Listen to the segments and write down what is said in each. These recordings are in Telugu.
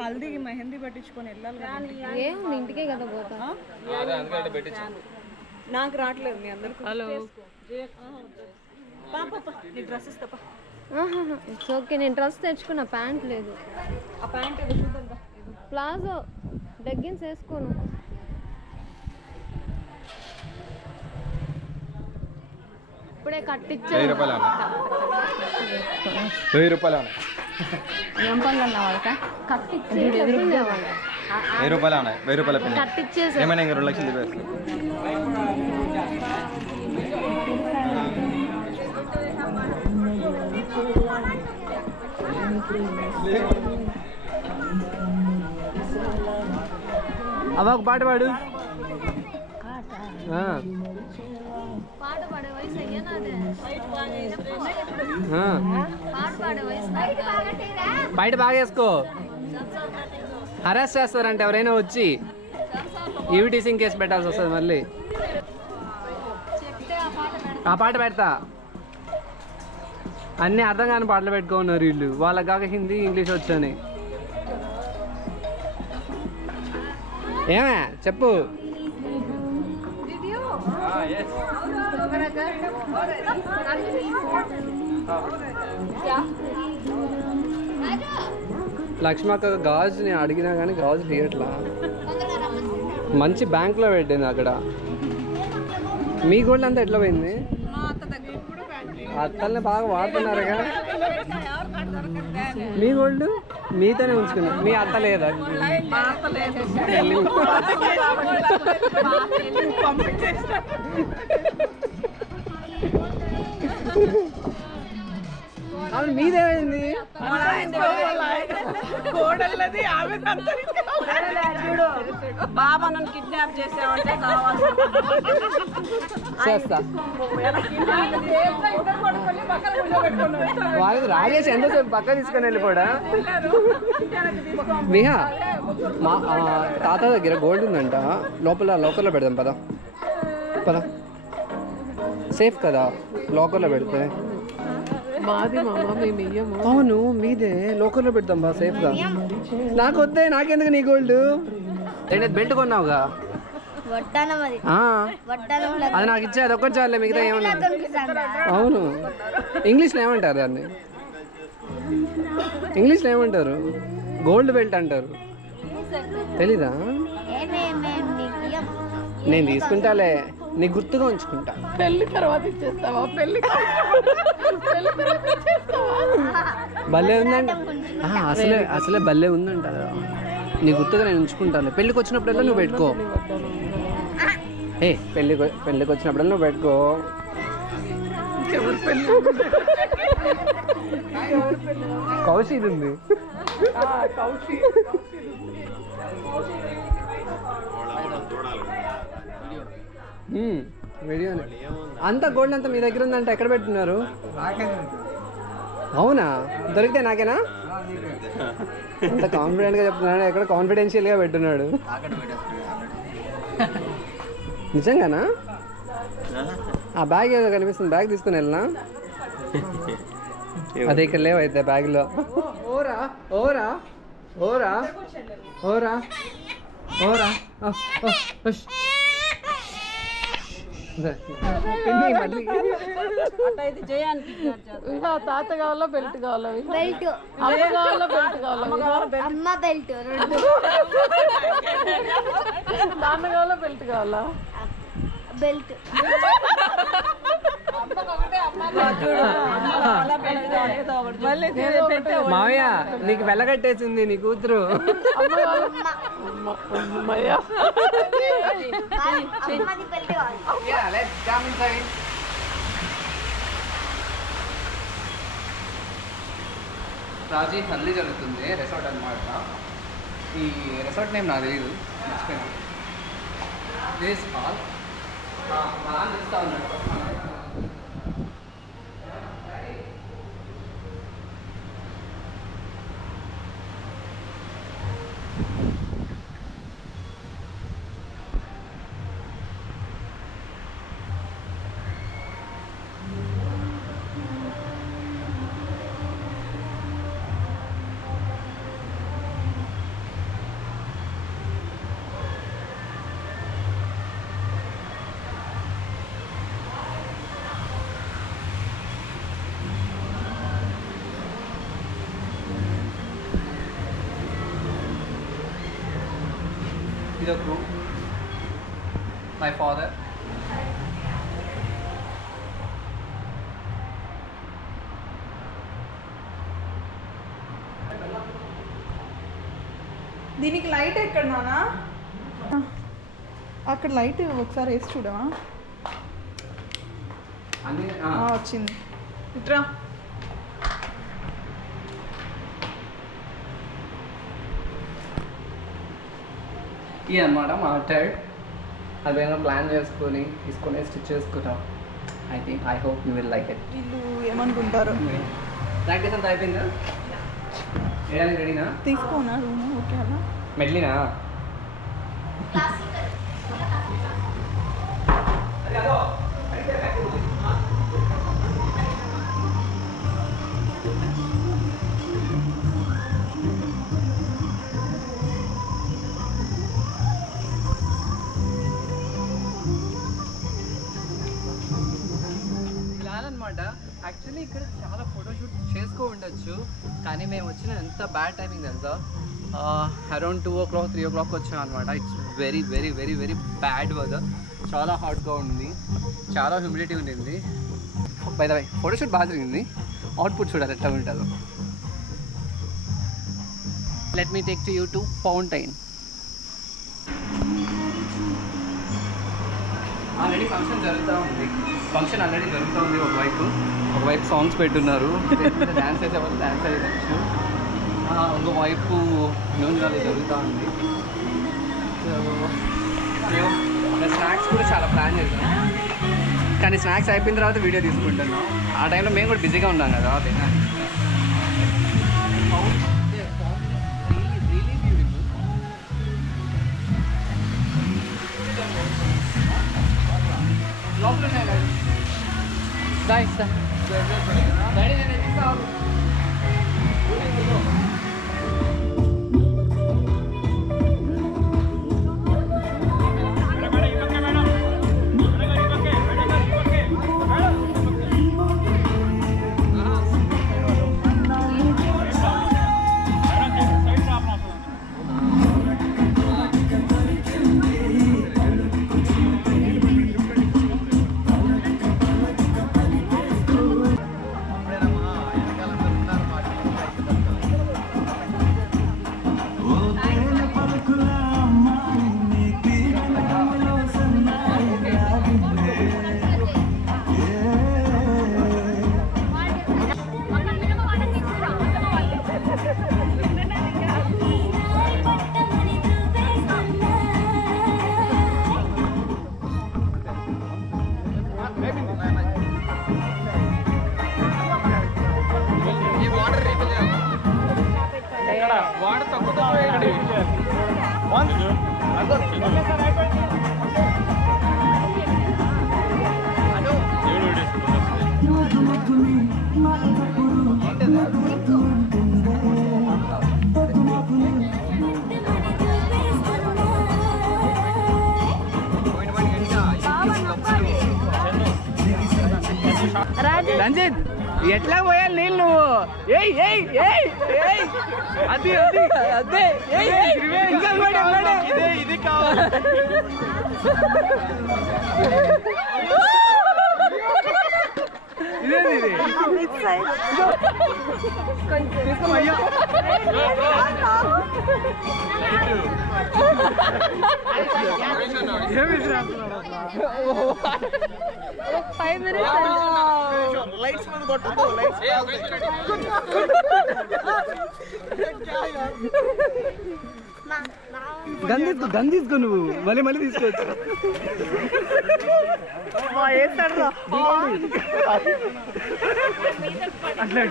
హల్దీకి మెహందీ పట్టించుకొని వెళ్ళాలి. ఏం ఇంటికే కదా పోతా. నాకు రావట్లేదు మీ అందరికి. హలో నీ డ్రెస్ ఇస్తాపా. It's okay. నేను డ్రెస్ తెచ్చుకున్నా, ప్యాంట్ లేదు. ఆ ప్యాంట్ ఏదో చూద్దాం. ప్లాజో లెగ్గిన్స్ వేసుకోను. ఇప్పుడే కట్టించా. 1000 రూపాయలు. 1000 రూపాయలు. ఏం పనులు అన్నా వాళ్ళక కట్టించే 1000 రూపాయలు ఉన్నాయి. 1000 రూపాయల పిన్ కట్టించేసి ఏమైనా ఇంకా 2 లక్షలు ఇవ్వాలి. అవ్వ ఒక పాట పాడు. పాట పాడే వయసు అయ్యానాదే. పాట పాడే వయసు బయట బాగా వేసుకో. హరాస్ చేస్తారంటే ఎవరైనా వచ్చి ఈవిటీసింగ్ కేసు పెట్టాల్సి వస్తుంది మళ్ళీ. ఆ పాట పెడతా. అన్నీ అర్థం కాని పాటలు పెట్టుకున్నారు వీళ్ళు. వాళ్ళకి కాక హిందీ ఇంగ్లీష్ వచ్చని. ఏమే చెప్పు. లక్ష్మక్క గాజు నేను అడిగినా కానీ గాజు లేయట్లా. మంచి బ్యాంక్లో పెట్టింది అక్కడ. మీ గోల్డ్ అంతా ఎట్లా పోయింది? అత్తల్ని బాగా వాడుతున్నారుగా. మీ గోల్డ్ మీతోనే ఉంచుకున్నా. మీ అత్త లేదా? అవును మీదేమైంది? కోడళ్ళది ఆమె బాబా నన్ను కిడ్నాప్ చేసావంటే చేస్తా. వాళ్ళకి రాజేష్ ఎంతసేపు పక్క తీసుకొని వెళ్ళిపోడా. విహా మా తాత దగ్గర గోల్డ్ ఉందంట. లోకల్లో పెడదాం పద పద. సేఫ్ కదా లోకల్లో పెడితే. మాది మామ మేము ఇయ్యము. అవును మీదే లోకల్లో పెడతాం బా సేఫ్గా. నాకు వద్దే, నాకెందుకు నీ గోల్డ్? బెల్ట్ కొన్నావుగా అది నాకు ఇచ్చే. అది ఒక్కటి చాలే, మిగతా ఏమన్నా. అవును ఇంగ్లీష్లో ఏమంటారు దాన్ని? ఇంగ్లీష్లో ఏమంటారు? గోల్డ్ బెల్ట్ అంటారు. తెలీదా? నేను తీసుకుంటాలే, నీ గుర్తుగా ఉంచుకుంటా. పెళ్లి తర్వాత ఇచ్చేస్తావా? భలే ఉందంట. అసలే భలే ఉందంట. నీ గుర్తుగా నేను ఉంచుకుంటాను. పెళ్ళికి వచ్చినప్పుడల్లా నువ్వు పెట్టుకో. పెళ్ళికి వచ్చినప్పుడల్లా నువ్వు పెట్టుకో. కౌశిక్ ఉంది. వీడియోనే. అంతా గోల్డ్ అంతా మీ దగ్గర ఉందంటే ఎక్కడ పెట్టున్నారు? అవునా? దొరికితే నాకేనా? అంత కాన్ఫిడెంట్గా చెప్తున్నాడు. ఎక్కడ కాన్ఫిడెన్షియల్గా పెట్టున్నాడు. నిజంగానా? ఆ బ్యాగ్ ఏదో కనిపిస్తుంది. బ్యాగ్ తీసుకుని వెళ్ళనా? అదే ఇక్కడ లేవు అయితే బ్యాగ్లో. ఓరా ఓరా ఓరా ఓరా ఓరా. తాత కావాలా బెల్ట్ కావాలా? బెల్ట్ అమ్మ కావాలా బెల్ట్ కావాలా? అమ్మ బెల్ట్. నాన్న కావాలా బెల్ట్ కావాలా? బెల్ట్. మావయ్య నీకు వెళ్ళగట్టేసింది నీ కూతురు. రాజీ హల్దీ జరుగుతుంది రిసార్ట్ అనమాట. ఈ రిసార్ట్ నేమ్ నాకు తెలియదు, మర్చిపోయాను. దిస్ హాల్ బాగా తెలుస్తా ఉన్నాడు. the crew. My father. దీనికి లైట్ ఎక్కడ నానా? అక్కడ లైట్ ఒకసారి వేసి చూడవా? వచ్చింది. ఇట్రా. ఇది అన్నమాట మా టైడ్. అదేమైనా ప్లాన్ చేసుకొని తీసుకొని స్టిచ్ చేసుకుంటాం. I hope you will like it. వీళ్ళు ఏమనుకుంటారు? ప్రాక్టీస్ అంతా అయిపోయిందా? వేయడానికి రెడీనా? తీసుకోనా రూమ్? ఓకే అలా మెడ్లీనా? అనమాట. యాక్చువల్లీ ఇక్కడ చాలా ఫోటోషూట్ చేసుకో ఉండొచ్చు, కానీ మేము వచ్చిన ఎంత బ్యాడ్ టైమింగ్ తెలుసా, అరౌండ్ 2 o'clock 3 o'clock వచ్చాం అనమాట. It's very very very very bad weather. చాలా హాట్గా ఉంది, చాలా హ్యూమిడిటీ ఉండింది. బై ద వే ఫోటోషూట్ బాగా జరిగింది. అవుట్పుట్ చూడాలి ఎట్లా ఉంటుందో. Let me take to you to fountain. Already function జరుగుతూ ఉంది. ఒకవైపు సాంగ్స్ పెట్టున్నారు, డ్యాన్స్ చేసే వాళ్ళు డ్యాన్స్ అయ్యచ్చు. ఇంకోవైపు మ్యూజిక్ జరుగుతూ ఉంది. స్నాక్స్ కూడా చాలా ప్లాన్ చేస్తాం, కానీ స్నాక్స్ అయిపోయిన తర్వాత వీడియో తీసుకుంటున్నాం. ఆ టైంలో మేము కూడా బిజీగా ఉన్నాం కదా. రంజిత్, ఎట్లా పోయాలి నీళ్ళు నువ్వు? అది అదే ఇది కావాలి. ఇదేది గన్ తీసుకో నువ్వు, మళ్ళీ తీసుకోవచ్చు. అట్లా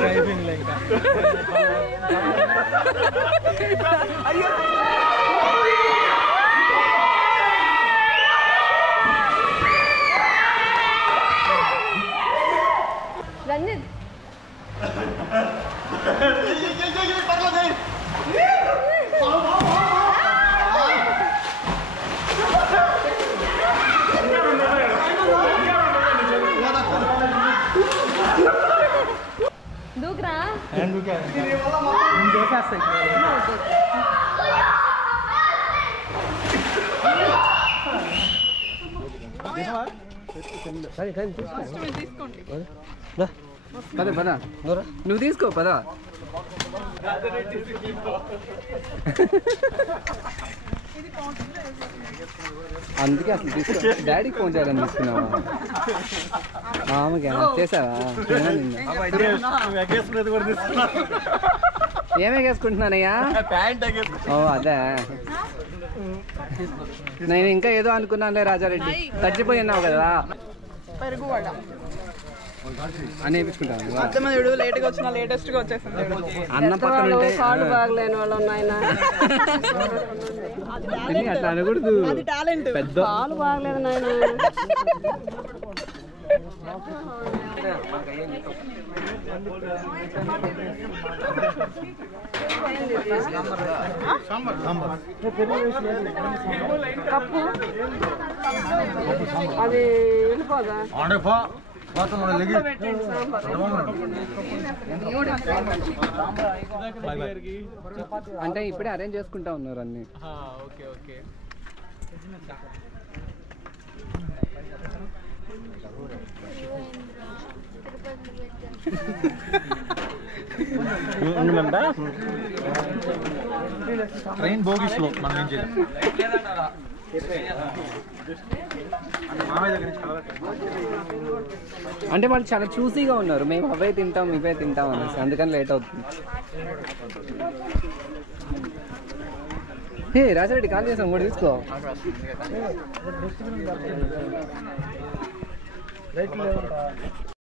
డ్రైవింగ్ లైక్ అయ్యో పద పద నువ్వు తీసుకో పద. అందుకే అసలు తీసుకో. డాడీకి ఫోన్ చేయాలని తీసుకున్నావా? మామకి చేసావా? ఏమే వేసుకుంటున్నానయ్యా? ఓ అదే, నేను ఇంకా ఏదో అనుకున్నానులే రాజారెడ్డి. తగ్గిపోయినావు కదా అని వేయించుకుంటాను. లేట్గా వచ్చిన లేటెస్ట్గా వచ్చేసింది. అన్న పక్కన ఉంటే కాళ్ళు బాగలేని వాళ్ళు ఉన్నాయన అట్లా అనకూడదు. టాలెంట్. పెద్ద కాళ్ళు బాగలేదు నాయన. కప్పు అది వెళ్ళిపోదా? అంటే ఇప్పుడే అరేంజ్ చేసుకుంటా ఉన్నారు అన్ని. ట్రైన్ బోగీస్ లో మనం ఏం చేయాలి? అంటే వాళ్ళు చాలా చూసీగా ఉన్నారు. మేము అవే తింటాం ఇవే తింటాం అనేసి, అందుకని లేట్ అవుతుంది. హే రాజారెడ్డి కాల్ చేసాం, కూడా తీసుకో.